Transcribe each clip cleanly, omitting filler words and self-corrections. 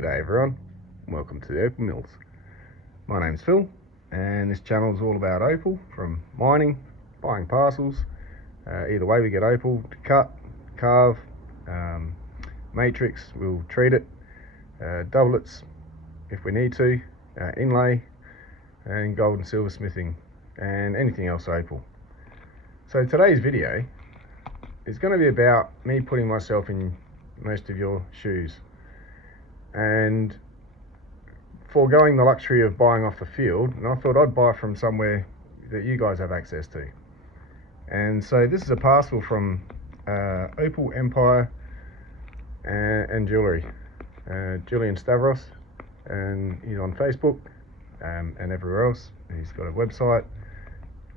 G'day everyone, welcome to the Opal Mills. My name's Phil and this channel is all about opal, from mining, buying parcels. Either way we get opal to cut, carve, matrix, we'll treat it, doublets if we need to, inlay, and gold and silver smithing, and anything else opal. So today's video is going to be about me putting myself in most of your shoes and foregoing the luxury of buying off the field, and I thought I'd buy from somewhere that you guys have access to. And so this is a parcel from Opal Empire and Jewellery, Julian Stavros, and he's on Facebook and everywhere else. He's got a website.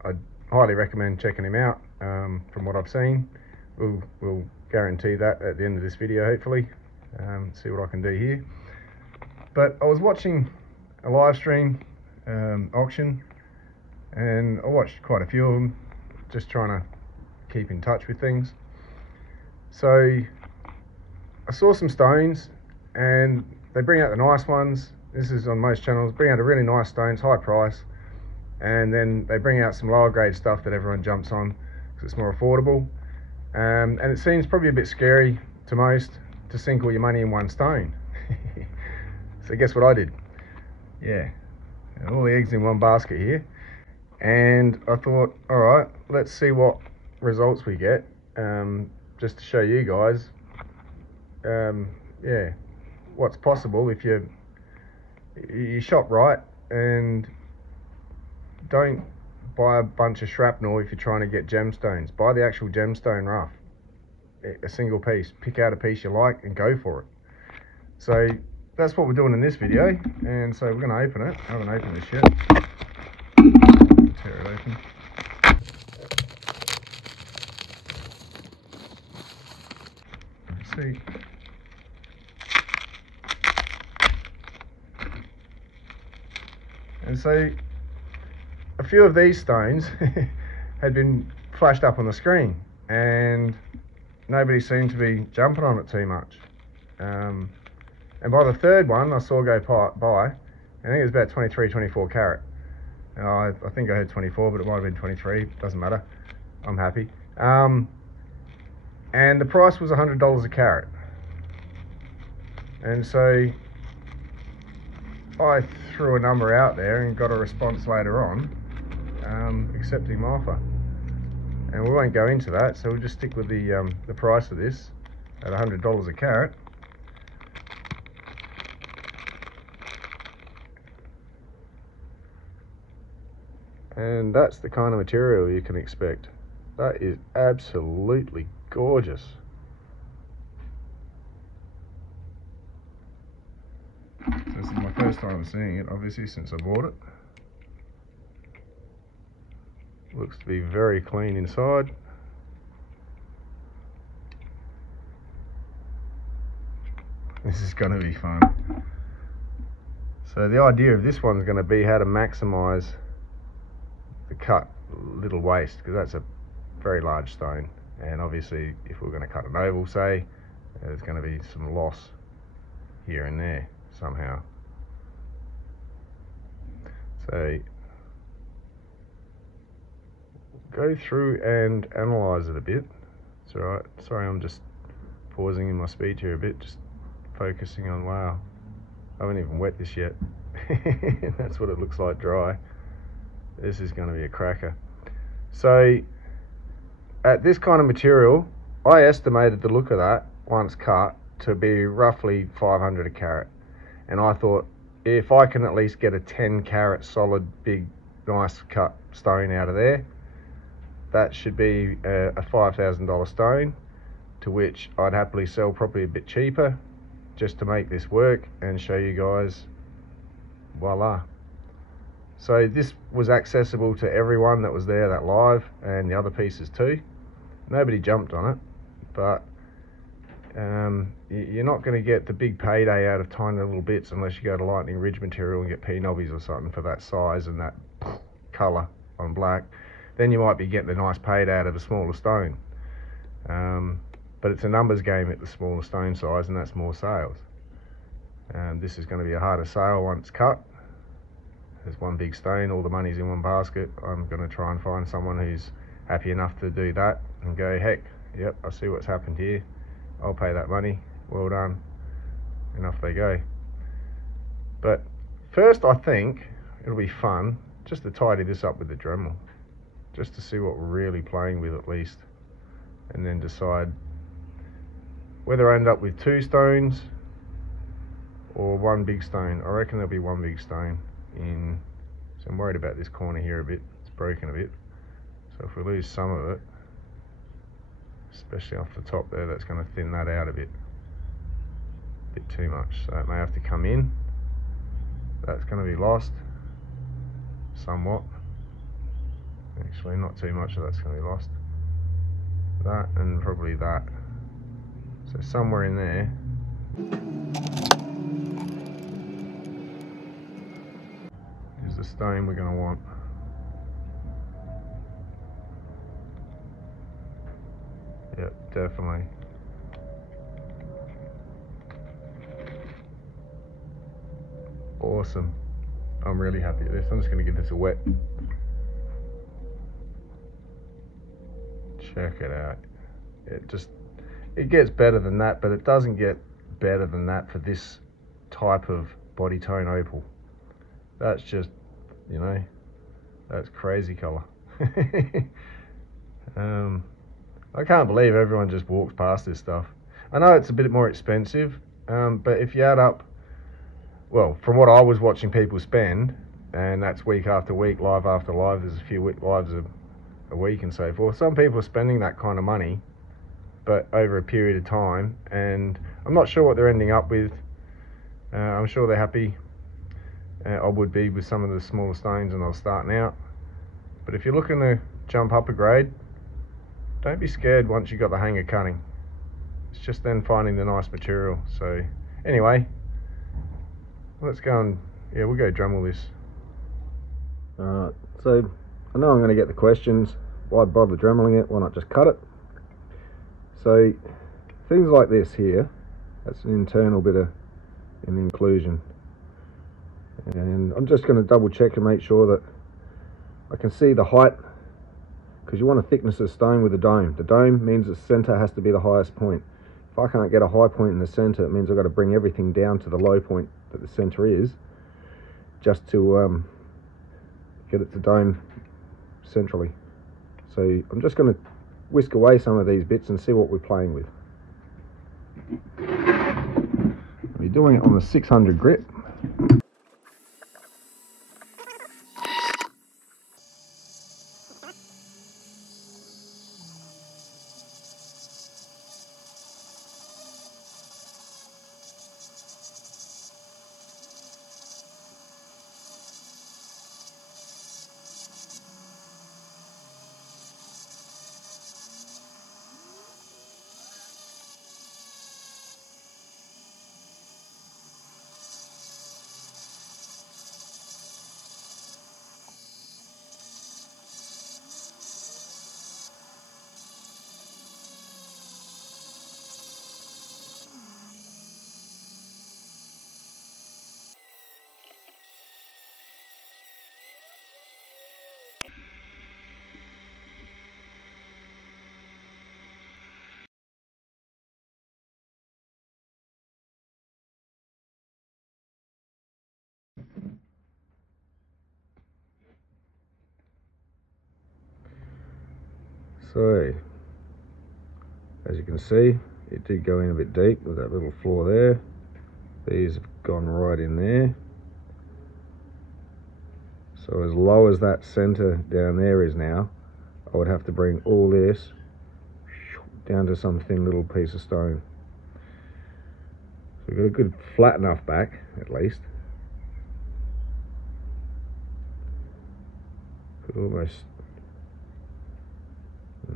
I'd highly recommend checking him out. From what I've seen, we'll guarantee that at the end of this video, hopefully. See what I can do here. But I was watching a live stream auction, and I watched quite a few of them, just trying to keep in touch with things. So I saw some stones, and they bring out the nice ones. This is on most channels, bring out a really nice stones, high price, and then they bring out some lower grade stuff that everyone jumps on because it's more affordable. And it seems probably a bit scary to most to sink all your money in one stone. So guess what I did? Yeah, all the eggs in one basket here. And I thought, all right, let's see what results we get, just to show you guys, yeah, what's possible if you shop right and don't buy a bunch of shrapnel if you're trying to get gemstones. Buy the actual gemstone rough, a single piece. Pick out a piece you like and go for it. So that's what we're doing in this video, and so we're going to open it. I haven't opened this yet. Tear it open. Let's see. And so a few of these stones had been flashed up on the screen, and nobody seemed to be jumping on it too much. And by the third one I saw go by, I think it was about 23, 24 carat. I think I heard 24, but it might have been 23, doesn't matter. I'm happy. And the price was $100 a carat. And so I threw a number out there and got a response later on, accepting my offer. And we won't go into that, so we'll just stick with the price of this at $100 a carat. And that's the kind of material you can expect. That is absolutely gorgeous. This is my first time seeing it, obviously, since I bought it. Looks to be very clean inside. This is going to be fun. So the idea of this one's going to be how to maximize the cut little waste, because that's a very large stone, and obviously if we're going to cut an oval, say, there's going to be some loss here and there somehow. So go through and analyze it a bit. It's alright, sorry, I'm just pausing in my speech here a bit, just focusing on, wow, I haven't even wet this yet. That's what it looks like dry. This is going to be a cracker. So at this kind of material, I estimated the look of that once cut to be roughly 500 a carat, and I thought if I can at least get a 10 carat solid big nice cut stone out of there, that should be a $5,000 stone, to which I'd happily sell probably a bit cheaper just to make this work and show you guys. Voila. So this was accessible to everyone that was there, that live, and the other pieces too. Nobody jumped on it, but you're not going to get the big payday out of tiny little bits unless you go to Lightning Ridge material and get P-nobbies or something for that size and that colour on black. Then you might be getting a nice payday out of a smaller stone. But it's a numbers game at the smaller stone size, and that's more sales. This is going to be a harder sale once cut. There's one big stone, all the money's in one basket. I'm going to try and find someone who's happy enough to do that and go, heck, yep, I see what's happened here. I'll pay that money. Well done. And off they go. But first, I think it'll be fun just to tidy this up with the Dremel, just to see what we're really playing with at least, and then decide whether I end up with 2 stones or 1 big stone. I reckon there'll be 1 big stone in, so I'm worried about this corner here a bit. It's broken a bit, so if we lose some of it, especially off the top there, that's going to thin that out a bit too much, so it may have to come in. That's going to be lost somewhat, actually not too much of that's going to be lost. That and probably that, so somewhere in there is the stone we're going to want. Yep, definitely. Awesome. I'm really happy with this. I'm just going to give this a wet. Check it out. It gets better than that, but it doesn't get better than that for this type of body tone opal. That's just, you know, that's crazy colour. I can't believe everyone just walks past this stuff. I know it's a bit more expensive, but if you add up, well, from what I was watching people spend, and that's week after week, live after live, there's a few lives a week and so forth. Some people are spending that kind of money, but over a period of time, and I'm not sure what they're ending up with. I'm sure they're happy. I would be with some of the smaller stones when I was starting out. But if you're looking to jump up a grade, don't be scared once you've got the hang of cutting. It's just then finding the nice material. So anyway, let's go and, yeah, we'll go Dremel this. So I know I'm going to get the questions, why bother Dremeling it, why not just cut it? So things like this here, that's an internal bit of an inclusion, and I'm just going to double check and make sure that I can see the height, because you want a thickness of stone with a dome. The dome means the center has to be the highest point. If I can't get a high point in the center, it means I've got to bring everything down to the low point that the center is, just to get it to dome centrally. So I'm just going to whisk away some of these bits and see what we're playing with. We're doing it on the 600 grit. So, as you can see, it did go in a bit deep with that little flaw there. These have gone right in there. So as low as that center down there is now, I would have to bring all this down to some thin little piece of stone. So we've got a good flat enough back, at least. Could almost... I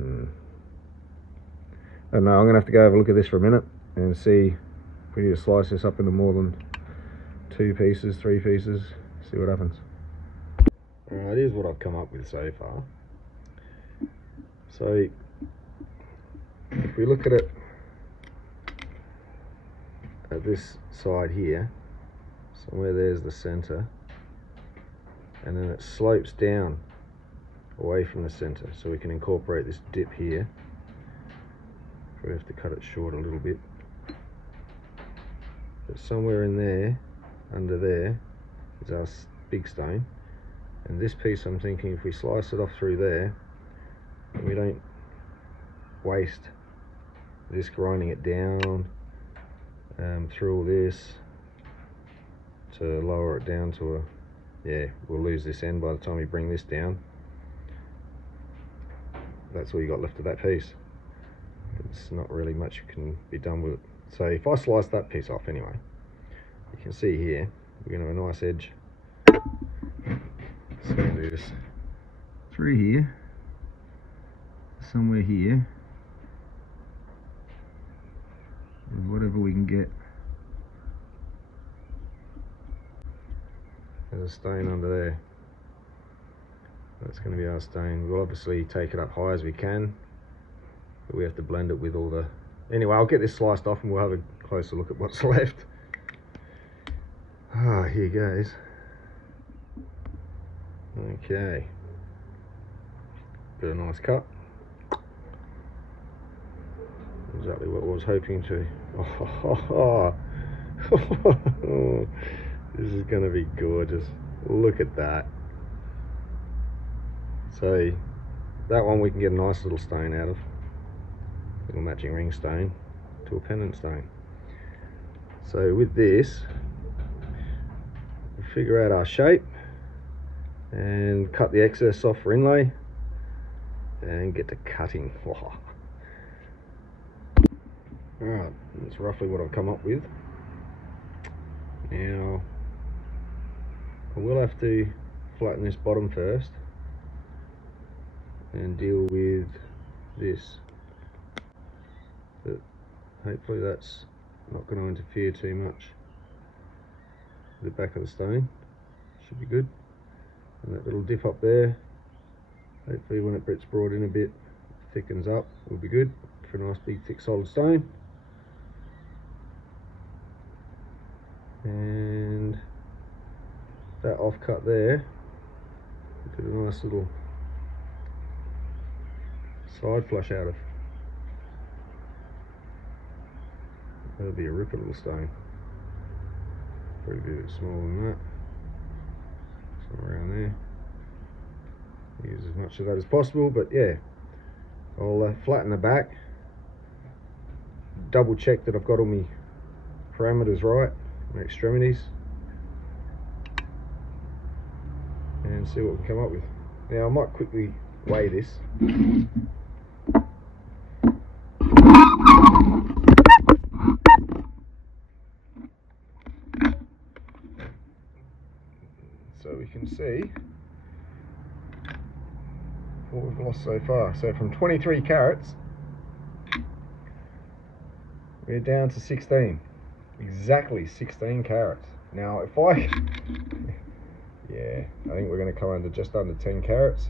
don't know, I'm going to have to go have a look at this for a minute and see if we need to slice this up into more than 2 pieces, 3 pieces, see what happens. Alright, here's what I've come up with so far. So, if we look at it at this side here, somewhere there's the center, and then it slopes down away from the center, so we can incorporate this dip here. We have to cut it short a little bit, but somewhere in there, under there, is our big stone. And this piece, I'm thinking, if we slice it off through there, we don't waste this grinding it down through all this to lower it down to a, yeah, we'll lose this end by the time we bring this down. That's all you got left of that piece. It's not really much can be done with it. So if I slice that piece off anyway, you can see here we're going to have a nice edge. So we'll do this through here, somewhere here, with whatever we can get. There's a stone under there. That's going to be our stone. We'll obviously take it up high as we can, but we have to blend it with all the... Anyway, I'll get this sliced off and we'll have a closer look at what's left. Ah, here goes. Okay. Got a nice cut. Exactly what I was hoping to. Oh, this is going to be gorgeous. Look at that. So that one we can get a nice little stone out of, little matching ring stone to a pendant stone. So with this, we'll figure out our shape and cut the excess off for inlay and get to cutting. Alright, that's roughly what I've come up with. Now I will have to flatten this bottom first and deal with this, but hopefully that's not going to interfere too much with the back of the stone. Should be good. And that little dip up there, hopefully when it gets brought in a bit, thickens up, will be good for a nice big thick solid stone. And that offcut there, we did a nice little side flush out of. That'll be a ripper little stone. Probably be a bit smaller than that. Somewhere around there. Use as much of that as possible, but yeah, I'll flatten the back, double check that I've got all my parameters right, my extremities, and see what we can come up with. Now I might quickly weigh this. So we can see what we've lost so far. So from 23 carats, we're down to 16. Exactly 16 carats. Now if I, yeah, I think we're going to come under just under 10 carats.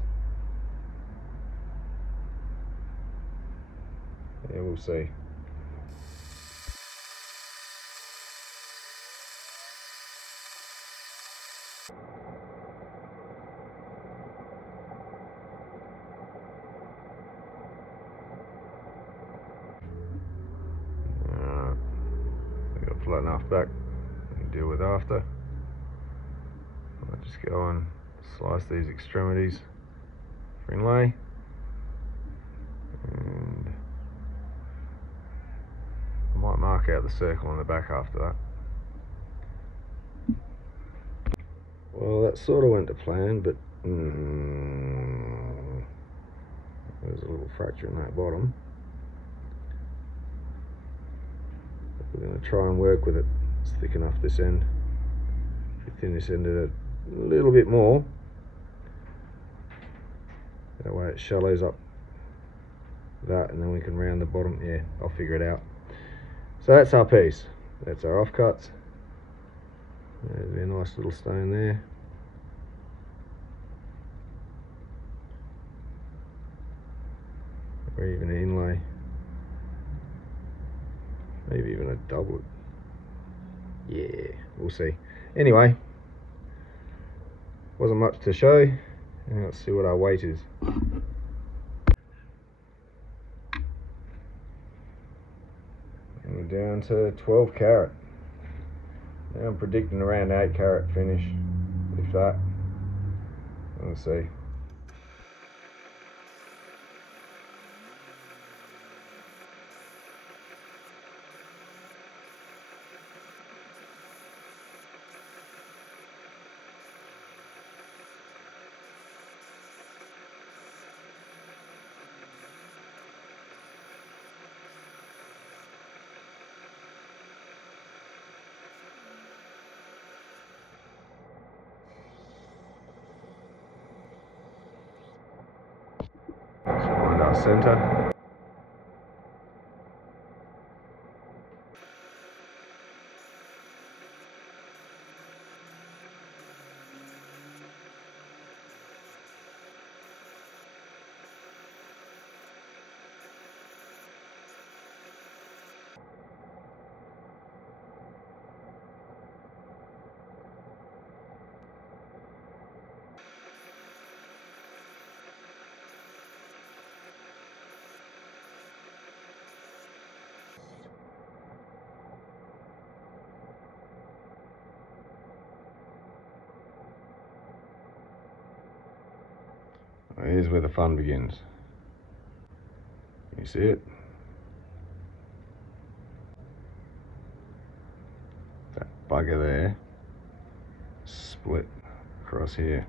Yeah, we'll see. Flatten half back and deal with after. I'll just go and slice these extremities for inlay, and I might mark out the circle on the back after that. Well, that sort of went to plan, but there's a little fracture in that bottom. We're going to try and work with it. It's thick enough this end. If you thin this end a little bit more, that way it shallows up that, and then we can round the bottom. Yeah, I'll figure it out. So that's our piece. That's our offcuts. There's a nice little stone there. Or even an inlay. Maybe even a doublet. Yeah, we'll see. Anyway, wasn't much to show. And let's see what our weight is. And we're down to 12 carat. Now I'm predicting around 8 carat finish, if that. We'll see. Let's find our center. Here's where the fun begins. You see it? That bugger there, split across here.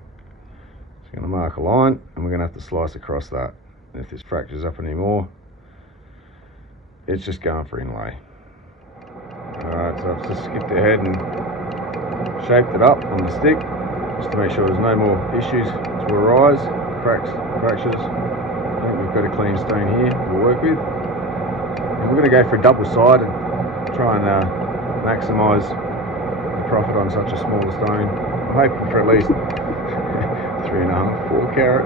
So I'm going to mark a line and we're going to have to slice across that. And if this fractures up anymore, it's just going for inlay. Alright, so I've just skipped ahead and shaped it up on the stick just to make sure there's no more issues to arise. Cracks, fractures. I think we've got a clean stone here we'll work with. And we're going to go for a double side and try and maximise the profit on such a small stone. I'm hoping for at least 3.5, 4 carat.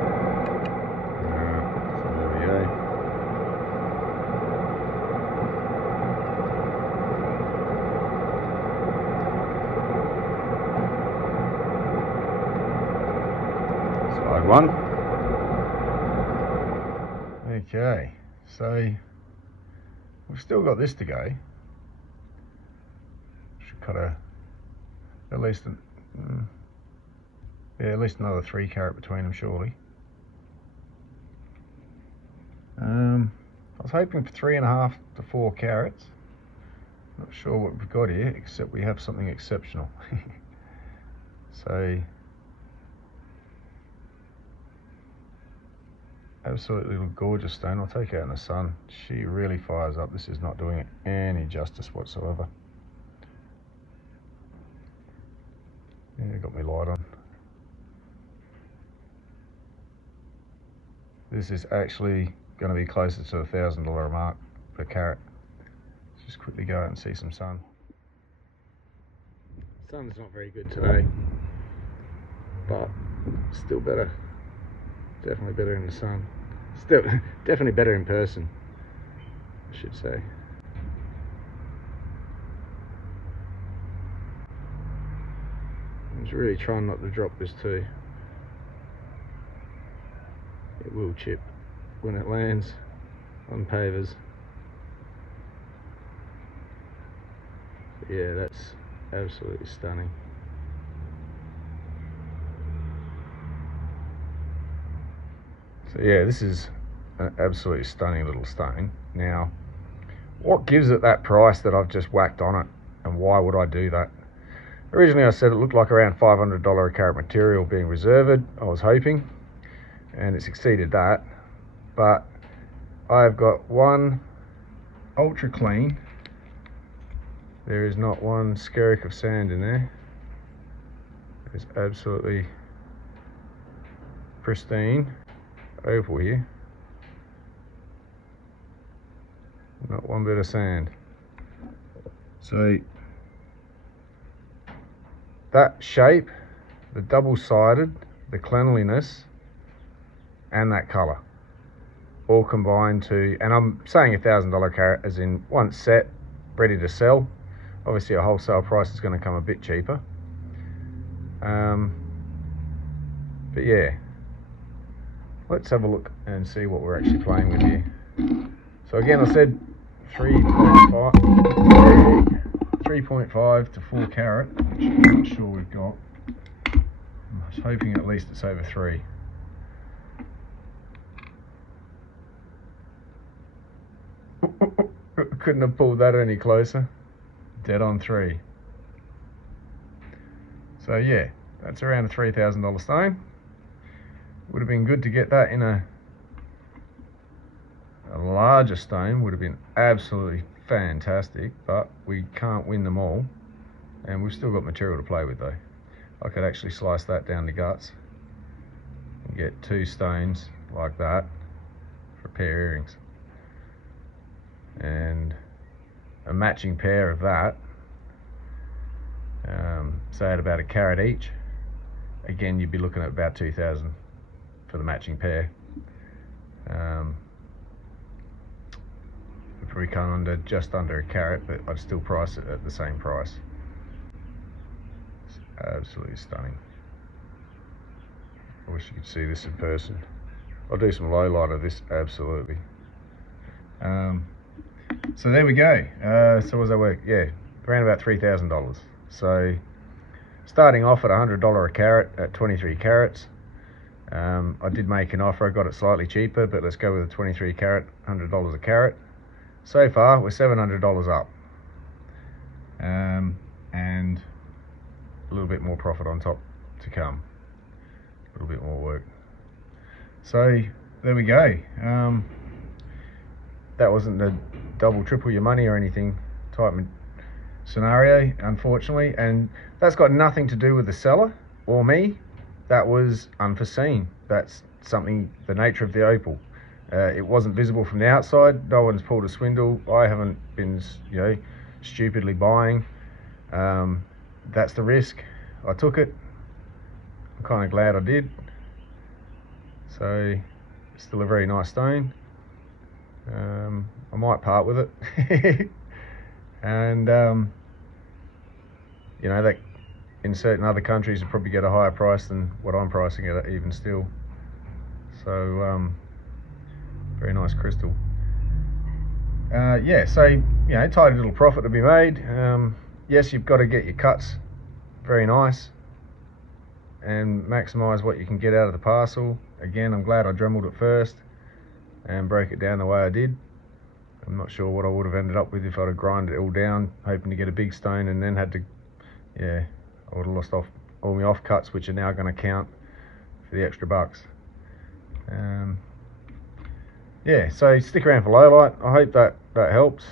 So there we go. Side one. Okay, so we've still got this to go. Should cut at least at least another 3 carat between them, surely. I was hoping for 3.5 to 4 carats. Not sure what we've got here, except we have something exceptional. So absolutely gorgeous stone. I'll take her out in the sun. She really fires up. This is not doing it any justice whatsoever. Yeah, got my light on. This is actually going to be closer to the $1,000 mark per carat. Let's just quickly go out and see some sun. Sun's not very good today, but still better. Definitely better in the sun. Still, definitely better in person, I should say. I'm just really trying not to drop this too. It will chip when it lands on pavers. Yeah, that's absolutely stunning. So yeah, this is an absolutely stunning little stone. Now, what gives it that price that I've just whacked on it, and why would I do that? Originally I said it looked like around $500 a carat material being reserved, I was hoping, and it's exceeded that. But I've got one ultra clean. There is not one skerrick of sand in there. It's absolutely pristine opal here. Not one bit of sand. So that shape, the double-sided, the cleanliness, and that colour all combined to, and I'm saying $1,000 carat as in once set, ready to sell. Obviously a wholesale price is going to come a bit cheaper. But yeah, let's have a look and see what we're actually playing with here. So again, I said 3.5 to 4 carat, which I'm not sure we've got. I was hoping at least it's over 3. Couldn't have pulled that any closer. Dead on 3. So yeah, that's around a $3,000 stone. Would have been good to get that in a larger stone. Would have been absolutely fantastic, but we can't win them all, and we've still got material to play with though. I could actually slice that down to guts and get 2 stones like that for a pair of earrings, and a matching pair of that, say at about a carat each. Again, you'd be looking at about 2,000 for the matching pair. Probably come under just under a carat, but I'd still price it at the same price. It's absolutely stunning. I wish you could see this in person. I'll do some low light of this, absolutely. So there we go. So what does that work? Yeah, around about $3,000. So starting off at $100 a carat at 23 carats. I did make an offer, I got it slightly cheaper, but let's go with a 23 carat, $100 a carat. So far we're $700 up, and a little bit more profit on top to come, a little bit more work. So there we go. That wasn't a double triple your money or anything type scenario, unfortunately, and that's got nothing to do with the seller or me. That was unforeseen. That's something, the nature of the opal. It wasn't visible from the outside. No one's pulled a swindle. I haven't been, stupidly buying. That's the risk. I took it. I'm kind of glad I did. So, it's still a very nice stone. I might part with it. And, that in certain other countries you probably get a higher price than what I'm pricing it at even still. So, very nice crystal. Yeah, so, tidy little profit to be made. Yes, you've got to get your cuts very nice and maximise what you can get out of the parcel. Again, I'm glad I dremeled it first and broke it down the way I did. I'm not sure what I would have ended up with if I'd have grinded it all down, hoping to get a big stone, and then had to, I would have lost off all my offcuts, which are now going to count for the extra bucks. Yeah, so stick around for low light. I hope that helps.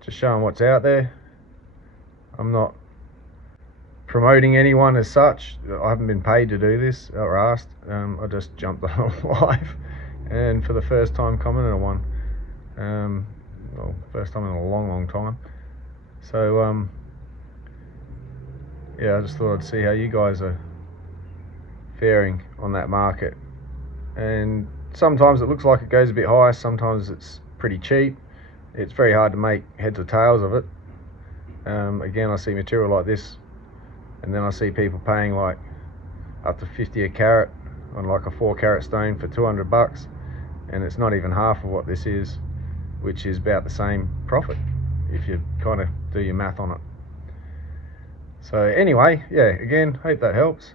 Just showing what's out there. I'm not promoting anyone as such. I haven't been paid to do this or asked. I just jumped on live, and for the first time commented on one. Well, first time in a long time. So yeah, I just thought I'd see how you guys are faring on that market. And sometimes it looks like it goes a bit high, sometimes it's pretty cheap. It's very hard to make heads or tails of it. Again, I see material like this, and then I see people paying like up to 50 a carat on like a 4 carat stone for 200 bucks, and it's not even half of what this is, which is about the same profit if you kind of do your math on it. So anyway, yeah, again, hope that helps.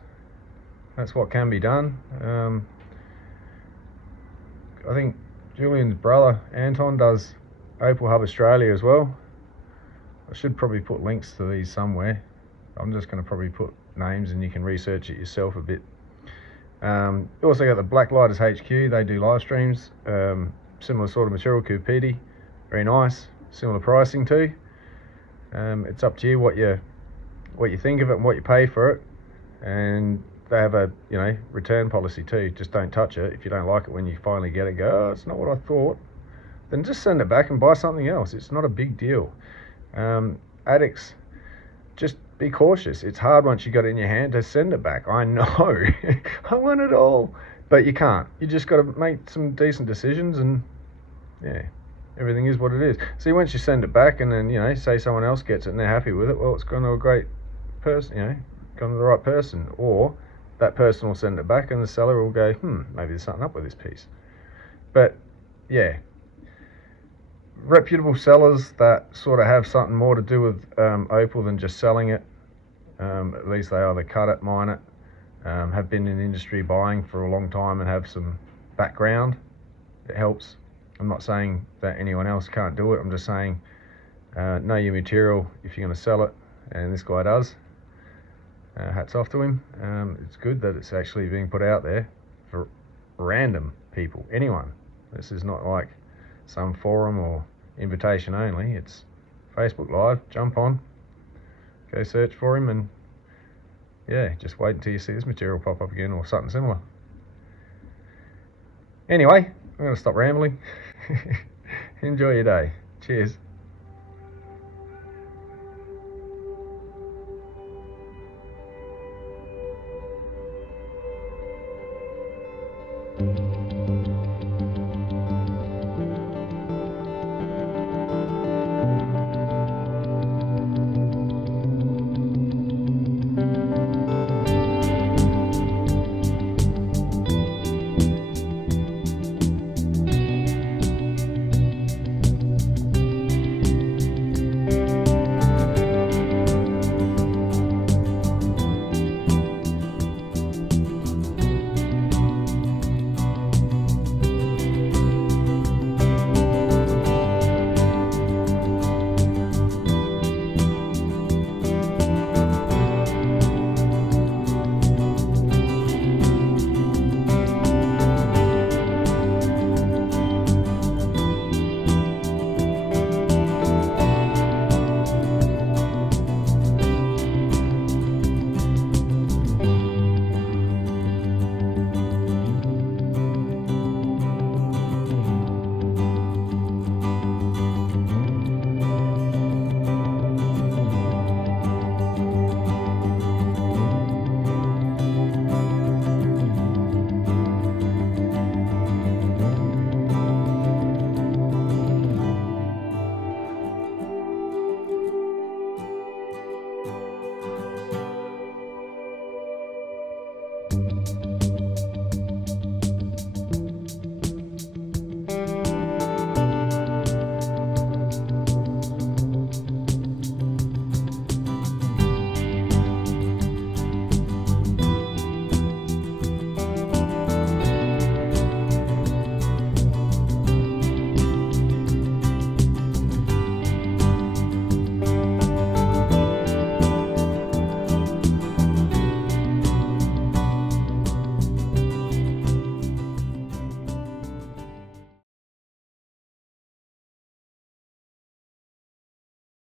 That's what can be done. I think Julian's brother Anton does Opal Hub Australia as well. I should probably put links to these somewhere. I'm just going to probably put names and you can research it yourself a bit. You also got the Black Lighters HQ. They do live streams, similar sort of material, Kupiti, very nice, similar pricing too. It's up to you what you think of it and what you pay for it, and they have a return policy too. Just don't touch it. If you don't like it when you finally get it, go, oh, it's not what I thought, then just send it back and buy something else. It's not a big deal. Addicts, just be cautious. It's hard once you got it in your hand to send it back. I know. I want it all, but you can't. You just got to make some decent decisions, and yeah, Everything is what it is. See, once you send it back and then, you know, say someone else gets it and they're happy with it, well, it's gone to a great person, you know, gone to the right person. Or that person will send it back and the seller will go, maybe there's something up with this piece. But yeah, reputable sellers that sort of have something more to do with Opal than just selling it, at least they either cut it, mine it, have been in the industry buying for a long time and have some background. It helps. I'm not saying that anyone else can't do it. I'm just saying know your material if you're going to sell it, and this guy does. Hats off to him. It's good that it's actually being put out there for random people, anyone. This is not like some forum or invitation only. It's Facebook Live. Jump on, go search for him, and yeah, just wait until you see this material pop up again or something similar. Anyway, I'm going to stop rambling. Enjoy your day. Cheers.